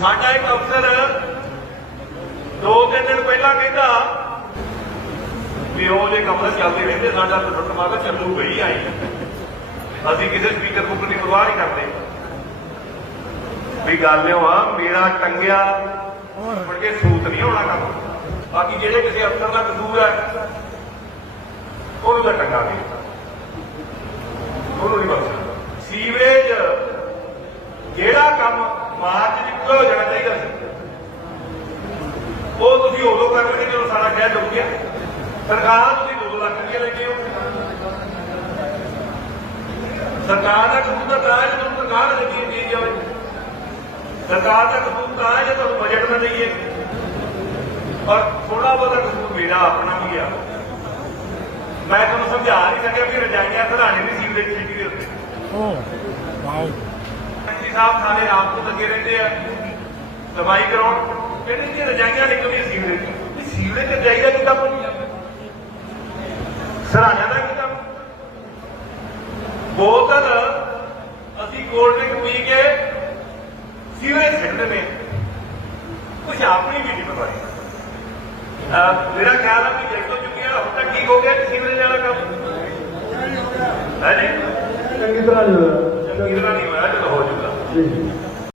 ਸਾਡਾ ਇੱਕ ਅਫਸਰ ਦੋ ਤਿੰਨ ਦਿਨ ਪਹਿਲਾਂ ਕਹਿੰਦਾ ਵੀ ਉਹ ਜੇ ਕਮਰੇ ਚੱਲਦੇ ਰਹਿੰਦੇ, ਸਾਡਾ ਤਾਂ ਮਾਰਦਾ ਚੱਲੂ ਗਈ ਆਈ ਅਸੀਂ। ਕਿਸੇ ਸਪੀਕਰ ਬੁੱਕ ਦੀ ਪਰਵਾਹ ਨਹੀਂ ਕਰਦੇ। ਵੀ ਗੱਲ ਇਹ ਆ, ਮੇਰਾ ਟੰਗਿਆ ਮੁੜ ਕੇ ਸੂਤ ਨਹੀਂ ਹੋਣਾ ਕੰਮ। ਬਾਕੀ ਜਿਹੜੇ ਕਿਸੇ ਅਫਸਰ ਦਾ ਕਸੂਰ ਹੈ ਉਹਨੂੰ ਤਾਂ ਟੰਗਾ ਟੰਗਾਂਗੇ ਉਹਨੂੰ ਨਹੀਂ ਬਖਸ਼ਣਾ ਸੀਵਰੇਜ ਜਿਹੜਾ ਕੰਮ ਮਾਰਚ ਚ ਜਾਣਾ ਚਾਹੀਦਾ ਸੀ ਉਹ ਤੁਸੀਂ ਉਦੋਂ ਕਰ ਰਹੇ ਜਦੋਂ ਸਾਡਾ ਸ਼ਹਿਰ ਡੁੱਬ ਗਿਆ। ਸਰਕਾਰ ਤੁਸੀਂ 2 ਲੱਖ ਰੁਪਏ ਲੈ ਹੋ। ਸਰਕਾਰ ਦਾ ਕਸੂਰ ਤਾਂ ਤਾਂ ਜਦੋਂ ਸਰਕਾਰ ਲੱਗੀ ਹੈ ਜਾਵੇ ਸਰਕਾਰ ਦਾ ਕਸੂਰ ਤਾਂ ਜੇ ਤੁਹਾਨੂੰ ਬਜਟ ਨਾ ਦਈਏ। ਔਰ ਥੋੜਾ ਬਹੁਤਾ ਕਸੂਰ ਮੇਰਾ ਆਪਣਾ ਵੀ ਆ। ਮੈਂ ਤੁਹਾਨੂੰ ਸਮਝਾ ਨਹੀਂ ਸਕਿਆ ਕਿ ਰਜਾਈਆਂ ਸਰਾਣੇ ਦੀ ਸੀਵਰੇਜ ਸਿਟੀ ਦੇ ਉੱਤੇ। Oh, wow. ਸਾਹਿਬ ਥਾਣੇ ਰਾਤ ਨੂੰ ਲੱਗੇ ਰਹਿੰਦੇ ਆ। ਸਫ਼ਾਈ ਕਰਾਉਣ। ਕਹਿੰਦੇ ਜੀ ਰਜਾਈਆਂ ਨਿਕਲੀਆਂ ਸੀਵਰੇਜ ਤੋਂ। ਇਹ ਸੀਵਰੇਜ ਤੇ ਰਜਾਈਆਂ ਕਿੱਦਾਂ ਬਣੀ ਆ ਸਰਾਣਾ ਦਾ ਕਿੱਦਾਂ? ਬੋਤਲ ਅਸੀਂ ਕੋਲਡ ਡਰਿੰਕ ਪੀ ਕੇ ਸੀਵਰੇਜ ਸਿੱਟਦੇ ਨੇ। ਕੁਝ ਆਪਣੀ ਵੀ ਅਹ ਮੇਰਾ ਖਿਆਲ ਹੈ ਕਿ ਦੇਖੋ ਚੁੱਕਿਆ ਹੁਣ ਤੱਕ ਕੀ ਹੋ ਗਿਆ ਸੀਵਰੇਜ ਵਾਲਾ ਕੰਮ। ਹੈ ਜੀ? ਚੰਗੀ ਤਰ੍ਹਾਂ ਜੋ ਚੰਗੀ ਤਰ੍ਹਾਂ ਨਹੀਂ ਹੋਇਆ। 为什么